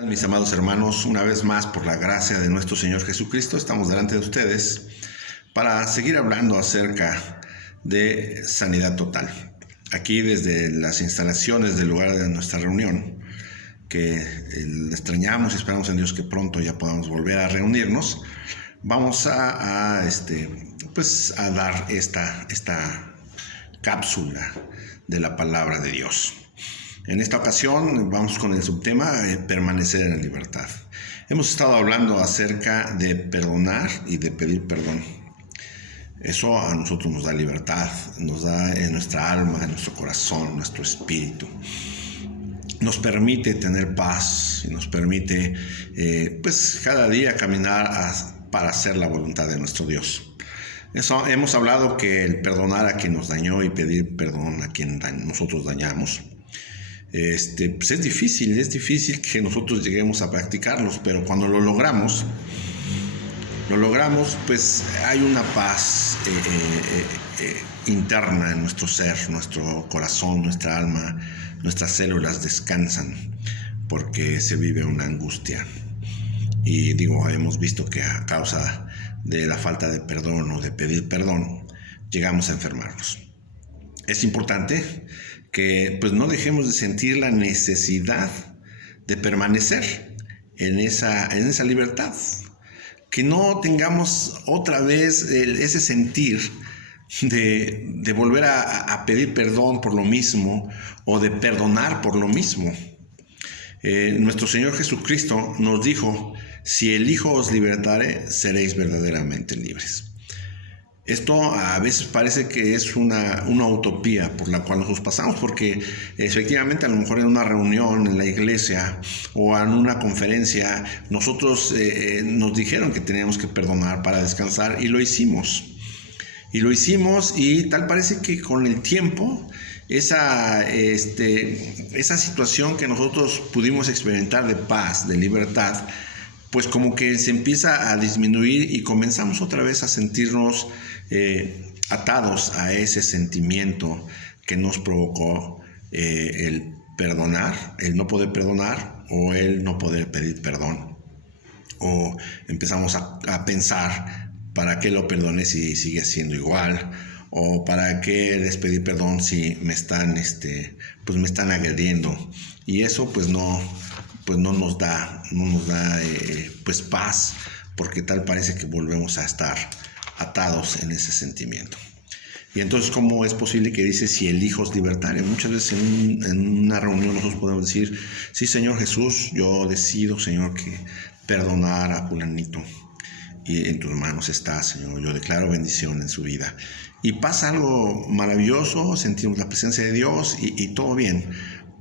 Mis amados hermanos, una vez más, por la gracia de nuestro Señor Jesucristo, estamos delante de ustedes para seguir hablando acerca de sanidad total. Aquí desde las instalaciones del lugar de nuestra reunión, que extrañamos y esperamos en Dios que pronto ya podamos volver a reunirnos, vamos a dar esta cápsula de la palabra de Dios. En esta ocasión vamos con el subtema permanecer en la libertad. Hemos estado hablando acerca de perdonar y de pedir perdón. Eso a nosotros nos da libertad, nos da en nuestra alma, en nuestro corazón, nuestro espíritu. Nos permite tener paz y nos permite cada día caminar para hacer la voluntad de nuestro Dios. Eso, hemos hablado que el perdonar a quien nos dañó y pedir perdón a quien nosotros dañamos. Es difícil que nosotros lleguemos a practicarlos, pero cuando lo logramos, pues hay una paz interna en nuestro ser, nuestro corazón, nuestra alma, nuestras células descansan porque se vive una angustia. Y hemos visto que a causa de la falta de perdón o de pedir perdón, llegamos a enfermarnos. Es importante que no dejemos de sentir la necesidad de permanecer en esa libertad, que no tengamos otra vez ese sentir de volver a pedir perdón por lo mismo o de perdonar por lo mismo. Nuestro Señor Jesucristo nos dijo: si el Hijo os libertare, seréis verdaderamente libres. Esto a veces parece que es una utopía por la cual nosotros pasamos, porque efectivamente a lo mejor en una reunión en la iglesia o en una conferencia nosotros nos dijeron que teníamos que perdonar para descansar y lo hicimos. Y tal parece que con el tiempo esa situación que nosotros pudimos experimentar de paz, de libertad, pues como que se empieza a disminuir y comenzamos otra vez a sentirnos atados a ese sentimiento que nos provocó el perdonar, el no poder perdonar o el no poder pedir perdón. O empezamos a pensar: ¿para qué lo perdoné si sigue siendo igual? O ¿para qué les pedí perdón si me están agrediendo? Y eso no nos da paz, porque tal parece que volvemos a estar atados en ese sentimiento. Y entonces, ¿cómo es posible que dice si el Hijo es libertario? Muchas veces en una reunión nosotros podemos decir: sí, Señor Jesús, yo decido, Señor, que perdonar a fulanito, y en tus manos está, Señor, yo declaro bendición en su vida. Y pasa algo maravilloso, sentimos la presencia de Dios y todo bien.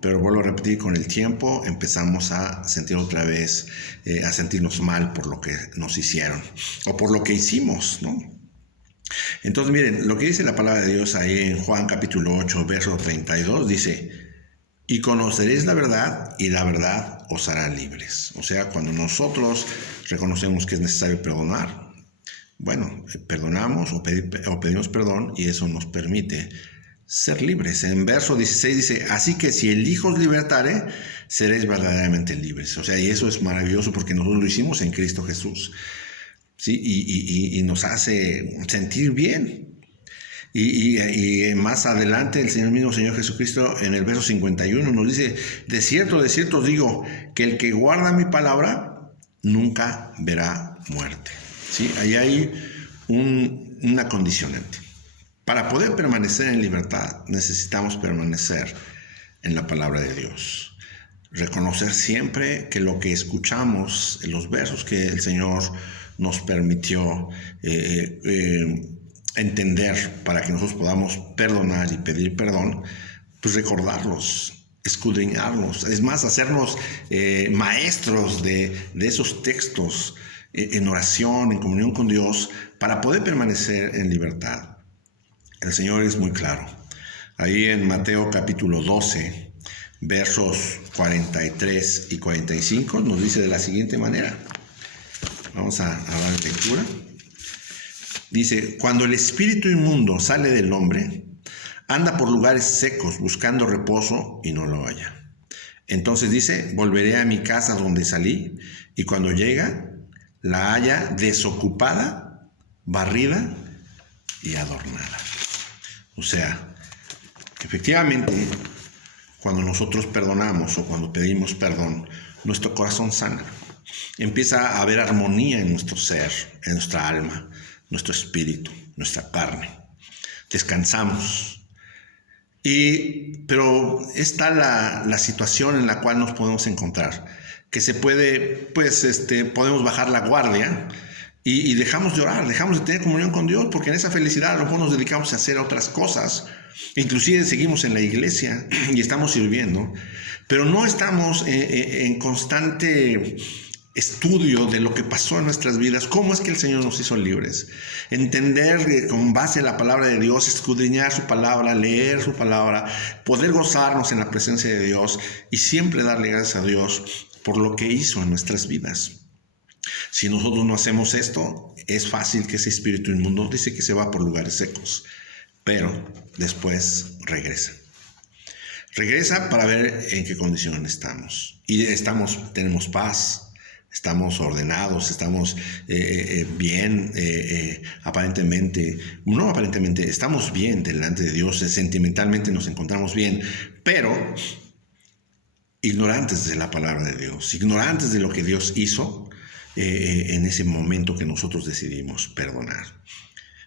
Pero vuelvo a repetir, con el tiempo empezamos a sentir otra vez, a sentirnos mal por lo que nos hicieron o por lo que hicimos, ¿no? Entonces, miren, lo que dice la palabra de Dios ahí en Juan capítulo 8, verso 32, dice: y conoceréis la verdad, y la verdad os hará libres. O sea, cuando nosotros reconocemos que es necesario perdonar, perdonamos o pedimos perdón, y eso nos permite ser libres. En verso 16 dice: así que si el Hijo os libertare, seréis verdaderamente libres. O sea, y eso es maravilloso porque nosotros lo hicimos en Cristo Jesús, ¿sí? Y nos hace sentir bien. Y más adelante el mismo Señor Jesucristo en el verso 51 nos dice: de cierto os digo, que el que guarda mi palabra nunca verá muerte. ¿Sí? Ahí hay una condicionante. Para poder permanecer en libertad, necesitamos permanecer en la palabra de Dios. Reconocer siempre que lo que escuchamos en los versos que el Señor nos permitió entender para que nosotros podamos perdonar y pedir perdón, pues recordarlos, escudriñarlos. Es más, hacernos maestros de esos textos en oración, en comunión con Dios, para poder permanecer en libertad. El Señor es muy claro. Ahí en Mateo capítulo 12, versos 43 y 45, nos dice de la siguiente manera. Vamos a dar lectura. Dice: cuando el espíritu inmundo sale del hombre, anda por lugares secos buscando reposo y no lo halla. Entonces dice, volveré a mi casa donde salí, y cuando llega, la halla desocupada, barrida y adornada. O sea, efectivamente, cuando nosotros perdonamos o cuando pedimos perdón, nuestro corazón sana. Empieza a haber armonía en nuestro ser, en nuestra alma, nuestro espíritu, nuestra carne. Descansamos. Pero está la situación en la cual nos podemos encontrar, que se puede, podemos bajar la guardia y dejamos de orar, dejamos de tener comunión con Dios, porque en esa felicidad a lo mejor nos dedicamos a hacer otras cosas, inclusive seguimos en la iglesia y estamos sirviendo, pero no estamos en constante estudio de lo que pasó en nuestras vidas, cómo es que el Señor nos hizo libres, entender con base en la palabra de Dios, escudriñar su palabra, leer su palabra, poder gozarnos en la presencia de Dios y siempre darle gracias a Dios por lo que hizo en nuestras vidas. Si nosotros no hacemos esto, es fácil que ese espíritu inmundo dice que se va por lugares secos, pero después regresa. Regresa para ver en qué condición estamos. Y tenemos paz, estamos ordenados, estamos bien, estamos bien delante de Dios, sentimentalmente nos encontramos bien, pero ignorantes de la palabra de Dios, ignorantes de lo que Dios hizo en ese momento que nosotros decidimos perdonar.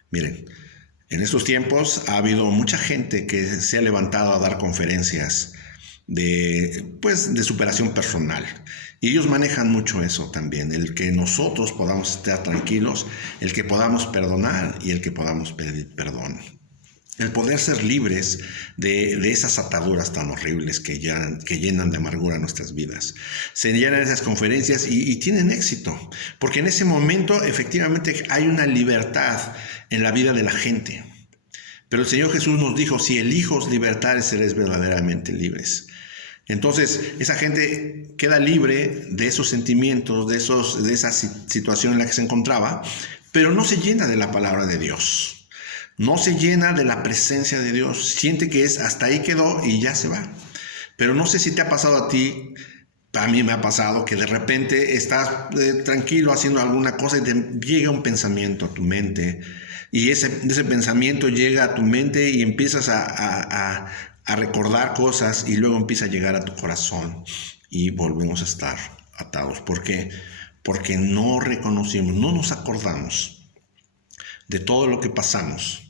Miren, en estos tiempos ha habido mucha gente que se ha levantado a dar conferencias de superación personal. Y ellos manejan mucho eso también, el que nosotros podamos estar tranquilos, el que podamos perdonar y el que podamos pedir perdón. El poder ser libres de esas ataduras tan horribles que llenan de amargura nuestras vidas. Se llenan esas conferencias y tienen éxito, porque en ese momento efectivamente hay una libertad en la vida de la gente. Pero el Señor Jesús nos dijo, si el Hijo os libertare, seréis verdaderamente libres. Entonces, esa gente queda libre de esos sentimientos, de esa situación en la que se encontraba, pero no se llena de la palabra de Dios. No se llena de la presencia de Dios. Siente que hasta ahí quedó y ya se va. Pero no sé si te ha pasado a ti, a mí me ha pasado, que de repente estás tranquilo haciendo alguna cosa y te llega un pensamiento a tu mente. Y ese pensamiento llega a tu mente y empiezas a recordar cosas y luego empieza a llegar a tu corazón y volvemos a estar atados. ¿Por qué? Porque no reconocimos, no nos acordamos de todo lo que pasamos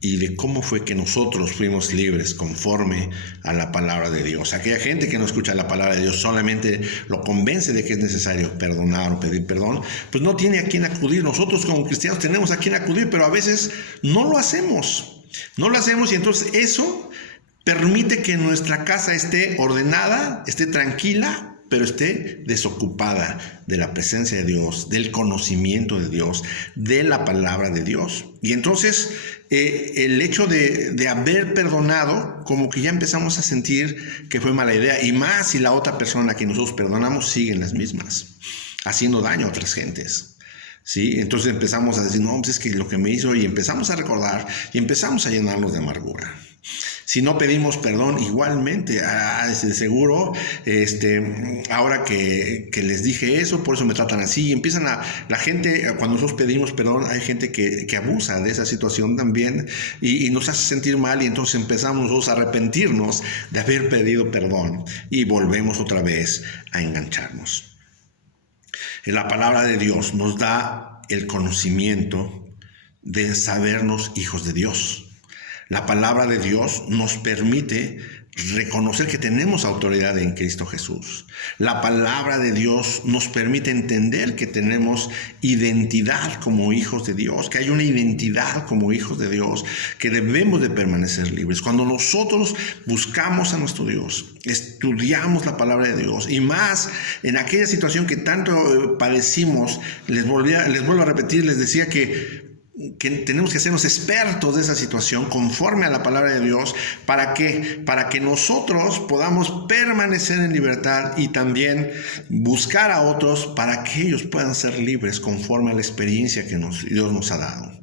y de cómo fue que nosotros fuimos libres conforme a la palabra de Dios. Aquella gente que no escucha la palabra de Dios solamente lo convence de que es necesario perdonar o pedir perdón, pues no tiene a quién acudir. Nosotros como cristianos tenemos a quién acudir, pero a veces no lo hacemos. No lo hacemos y entonces eso permite que nuestra casa esté ordenada, esté tranquila, pero esté desocupada de la presencia de Dios, del conocimiento de Dios, de la palabra de Dios. Y entonces el hecho de haber perdonado, como que ya empezamos a sentir que fue mala idea, y más si la otra persona que nosotros perdonamos sigue en las mismas, haciendo daño a otras gentes. ¿Sí? Entonces empezamos a decir, no, pues es que lo que me hizo, y empezamos a recordar y empezamos a llenarnos de amargura. Si no pedimos perdón, igualmente, de seguro, ahora que les dije eso, por eso me tratan así. Y empiezan la gente, cuando nosotros pedimos perdón, hay gente que abusa de esa situación también y nos hace sentir mal, y entonces empezamos nosotros a arrepentirnos de haber pedido perdón y volvemos otra vez a engancharnos. La palabra de Dios nos da el conocimiento de sabernos hijos de Dios. La palabra de Dios nos permite reconocer que tenemos autoridad en Cristo Jesús. La palabra de Dios nos permite entender que tenemos identidad como hijos de Dios, que hay una identidad como hijos de Dios, que debemos de permanecer libres. Cuando nosotros buscamos a nuestro Dios, estudiamos la palabra de Dios, y más en aquella situación que tanto padecimos, les vuelvo a repetir, les decía que tenemos que hacernos expertos de esa situación conforme a la palabra de Dios para que nosotros podamos permanecer en libertad y también buscar a otros para que ellos puedan ser libres conforme a la experiencia que Dios nos ha dado.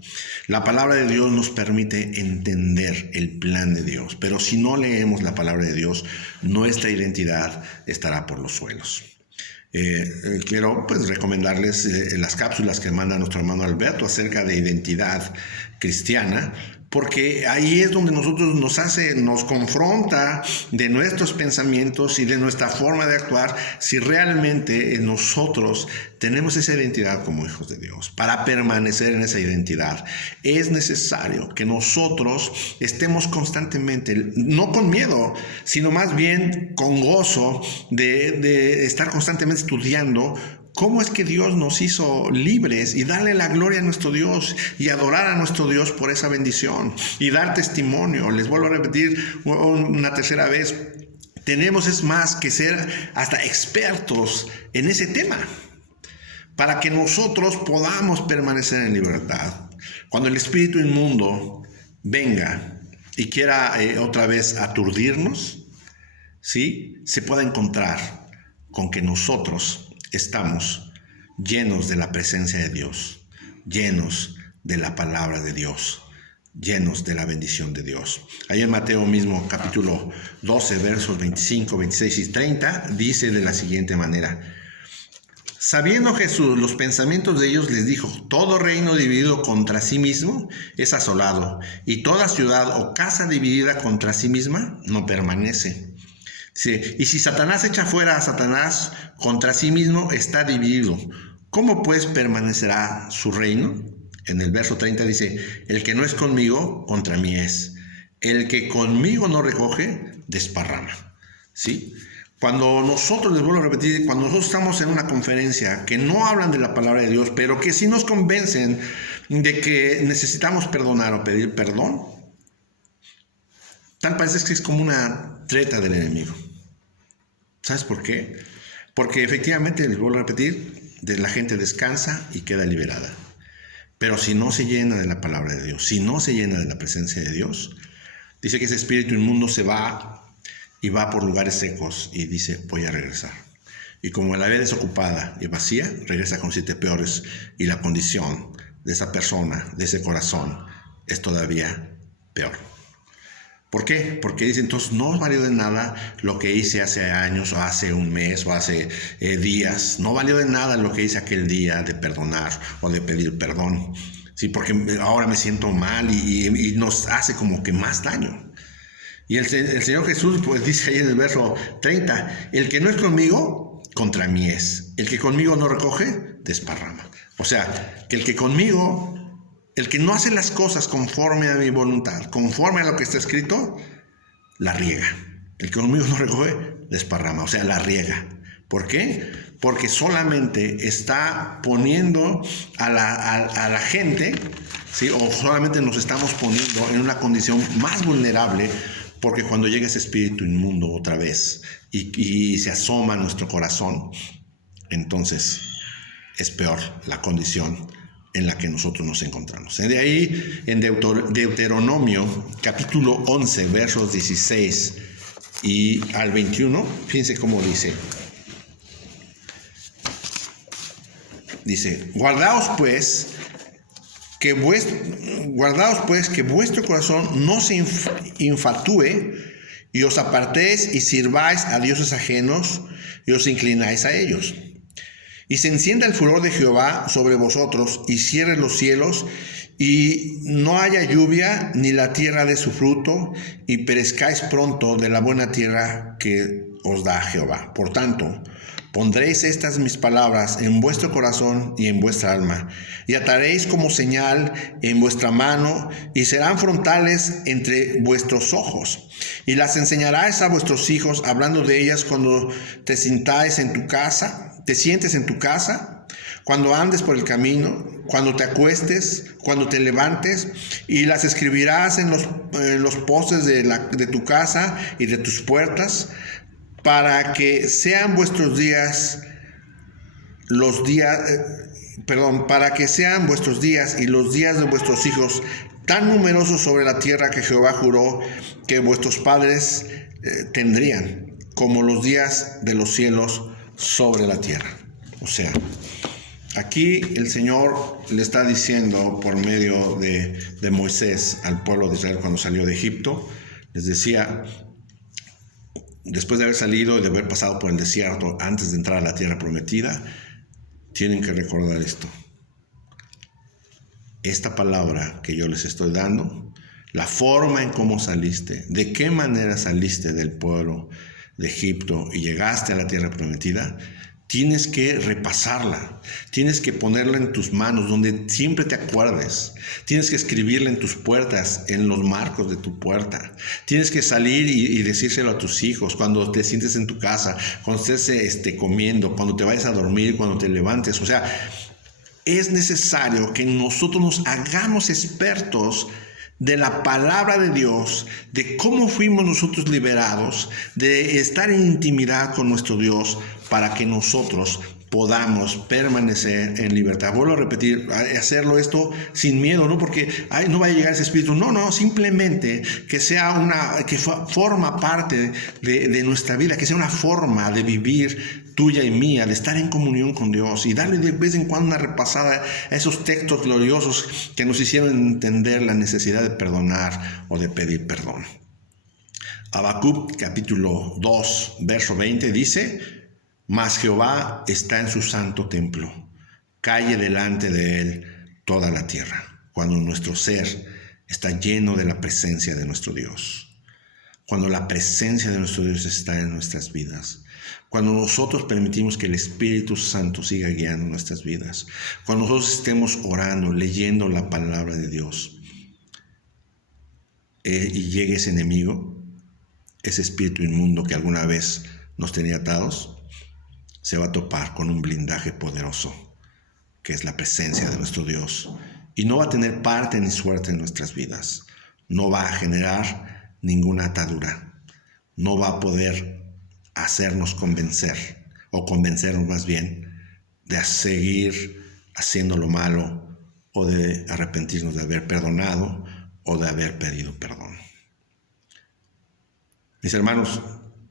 La palabra de Dios nos permite entender el plan de Dios, pero si no leemos la palabra de Dios, nuestra identidad estará por los suelos. Quiero recomendarles las cápsulas que manda nuestro hermano Alberto acerca de identidad cristiana, porque ahí es donde nos confronta de nuestros pensamientos y de nuestra forma de actuar, si realmente nosotros tenemos esa identidad como hijos de Dios. Para permanecer en esa identidad es necesario que nosotros estemos constantemente, no con miedo, sino más bien con gozo de estar constantemente estudiando cómo es que Dios nos hizo libres y darle la gloria a nuestro Dios y adorar a nuestro Dios por esa bendición y dar testimonio. Les vuelvo a repetir una tercera vez, tenemos más que ser hasta expertos en ese tema para que nosotros podamos permanecer en libertad. Cuando el espíritu inmundo venga y quiera otra vez aturdirnos, ¿sí?, se pueda encontrar con que nosotros estamos llenos de la presencia de Dios, llenos de la palabra de Dios, llenos de la bendición de Dios. Ahí en Mateo mismo, capítulo 12, versos 25, 26 y 30, dice de la siguiente manera: sabiendo Jesús los pensamientos de ellos, les dijo: todo reino dividido contra sí mismo es asolado, y toda ciudad o casa dividida contra sí misma no permanece. Sí, y si Satanás echa fuera a Satanás, contra sí mismo está dividido. ¿Cómo pues permanecerá su reino? En el verso 30 dice: el que no es conmigo, contra mí es. El que conmigo no recoge, desparrama. ¿Sí? Cuando nosotros, les vuelvo a repetir, cuando nosotros estamos en una conferencia que no hablan de la palabra de Dios, pero que sí nos convencen de que necesitamos perdonar o pedir perdón, tal parece que es como una treta del enemigo. ¿Sabes por qué? Porque efectivamente, les vuelvo a repetir, la gente descansa y queda liberada. Pero si no se llena de la palabra de Dios, si no se llena de la presencia de Dios, dice que ese espíritu inmundo se va y va por lugares secos y dice: voy a regresar. Y como la ve desocupada y vacía, regresa con 7 peores, y la condición de esa persona, de ese corazón, es todavía peor. ¿Por qué? Porque dice: entonces no valió de nada lo que hice hace años, o hace un mes, o hace días. No valió de nada lo que hice aquel día de perdonar o de pedir perdón. Sí, porque ahora me siento mal y nos hace como que más daño. Y el Señor Jesús pues dice ahí en el verso 30: el que no es conmigo, contra mí es. El que conmigo no recoge, desparrama. O sea, que el que conmigo, el que no hace las cosas conforme a mi voluntad, conforme a lo que está escrito, la riega. El que conmigo no recoge, desparrama, o sea, la riega. ¿Por qué? Porque solamente está poniendo a la gente, ¿sí?, o solamente nos estamos poniendo en una condición más vulnerable, porque cuando llega ese espíritu inmundo otra vez y se asoma a nuestro corazón, entonces es peor la condición en la que nosotros nos encontramos. De ahí, en Deuteronomio, capítulo 11, versos 16 y al 21, fíjense cómo dice. Dice: guardaos pues que vuestro corazón no se infatúe, y os apartéis y sirváis a dioses ajenos, y os inclináis a ellos. Y se encienda el furor de Jehová sobre vosotros, y cierre los cielos, y no haya lluvia, ni la tierra dé su fruto, y perezcáis pronto de la buena tierra que os da Jehová. Por tanto, pondréis estas mis palabras en vuestro corazón y en vuestra alma, y ataréis como señal en vuestra mano, y serán frontales entre vuestros ojos. Y las enseñarás a vuestros hijos, hablando de ellas cuando te sientes en tu casa, cuando andes por el camino, cuando te acuestes, cuando te levantes, y las escribirás en los postes de tu casa y de tus puertas, para que sean vuestros días y los días de vuestros hijos tan numerosos sobre la tierra que Jehová juró que vuestros padres tendrían, como los días de los cielos sobre la tierra. O sea, Aquí el Señor le está diciendo por medio de Moisés al pueblo de Israel cuando salió de Egipto, les decía, después de haber salido y de haber pasado por el desierto antes de entrar a la tierra prometida, tienen que recordar esto. Esta palabra que yo les estoy dando, la forma en cómo saliste, de qué manera saliste del pueblo de Egipto y llegaste a la tierra prometida, tienes que repasarla, tienes que ponerla en tus manos, donde siempre te acuerdes. Tienes que escribirla en tus puertas, en los marcos de tu puerta. Tienes que salir y decírselo a tus hijos cuando te sientes en tu casa, cuando estés comiendo, cuando te vayas a dormir, cuando te levantes. O sea, es necesario que nosotros nos hagamos expertos de la palabra de Dios, de cómo fuimos nosotros liberados, de estar en intimidad con nuestro Dios para que nosotros podamos permanecer en libertad. Vuelvo a repetir, hacerlo esto sin miedo, no porque no vaya a llegar ese espíritu, no, simplemente que sea que forma parte de nuestra vida, que sea una forma de vivir tuya y mía, de estar en comunión con Dios y darle de vez en cuando una repasada a esos textos gloriosos que nos hicieron entender la necesidad de perdonar o de pedir perdón. Habacuc capítulo 2, verso 20 dice: mas Jehová está en su santo templo, calle delante de él toda la tierra, cuando nuestro ser está lleno de la presencia de nuestro Dios. Cuando la presencia de nuestro Dios está en nuestras vidas, cuando nosotros permitimos que el Espíritu Santo siga guiando nuestras vidas, cuando nosotros estemos orando, leyendo la palabra de Dios, y llegue ese enemigo, ese espíritu inmundo que alguna vez nos tenía atados, se va a topar con un blindaje poderoso, que es la presencia de nuestro Dios, y no va a tener parte ni suerte en nuestras vidas, no va a generar ninguna atadura, no va a poder hacernos convencer, o convencernos más bien, de seguir haciendo lo malo, o de arrepentirnos de haber perdonado, o de haber pedido perdón. Mis hermanos,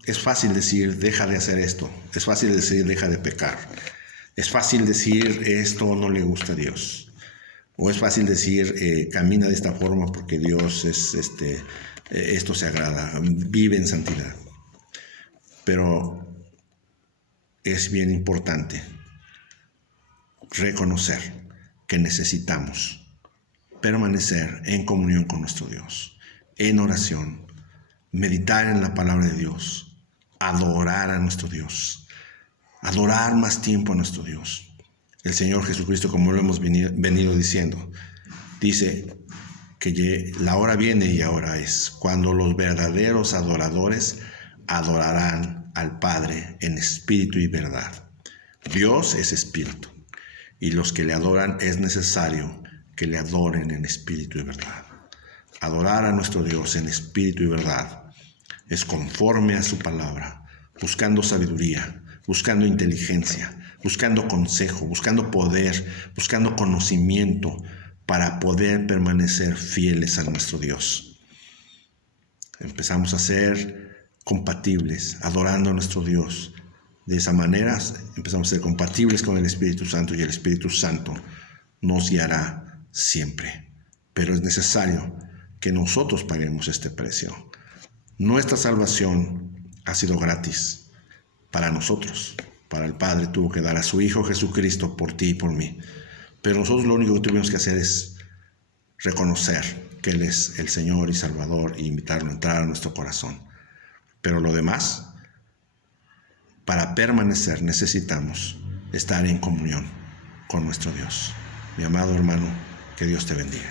es fácil decir, deja de hacer esto. Es fácil decir, deja de pecar. Es fácil decir, esto no le gusta a Dios. O es fácil decir, camina de esta forma porque Dios esto se agrada. Vive en santidad. Pero es bien importante reconocer que necesitamos permanecer en comunión con nuestro Dios, en oración, meditar en la palabra de Dios, adorar a nuestro Dios, adorar más tiempo a nuestro Dios. El Señor Jesucristo, como lo hemos venido diciendo, dice que la hora viene y ahora es, cuando los verdaderos adoradores adorarán al Padre en espíritu y verdad. Dios es espíritu, y los que le adoran es necesario que le adoren en espíritu y verdad. Adorar a nuestro Dios en espíritu y verdad es conforme a su palabra, buscando sabiduría, buscando inteligencia, buscando consejo, buscando poder, buscando conocimiento para poder permanecer fieles a nuestro Dios. Empezamos a ser compatibles, adorando a nuestro Dios. De esa manera empezamos a ser compatibles con el Espíritu Santo, y el Espíritu Santo nos guiará siempre. Pero es necesario que nosotros paguemos este precio. Nuestra salvación ha sido gratis para nosotros. Para el Padre tuvo que dar a su Hijo Jesucristo por ti y por mí. Pero nosotros lo único que tuvimos que hacer es reconocer que Él es el Señor y Salvador e invitarlo a entrar a nuestro corazón. Pero lo demás, para permanecer necesitamos estar en comunión con nuestro Dios. Mi amado hermano, que Dios te bendiga.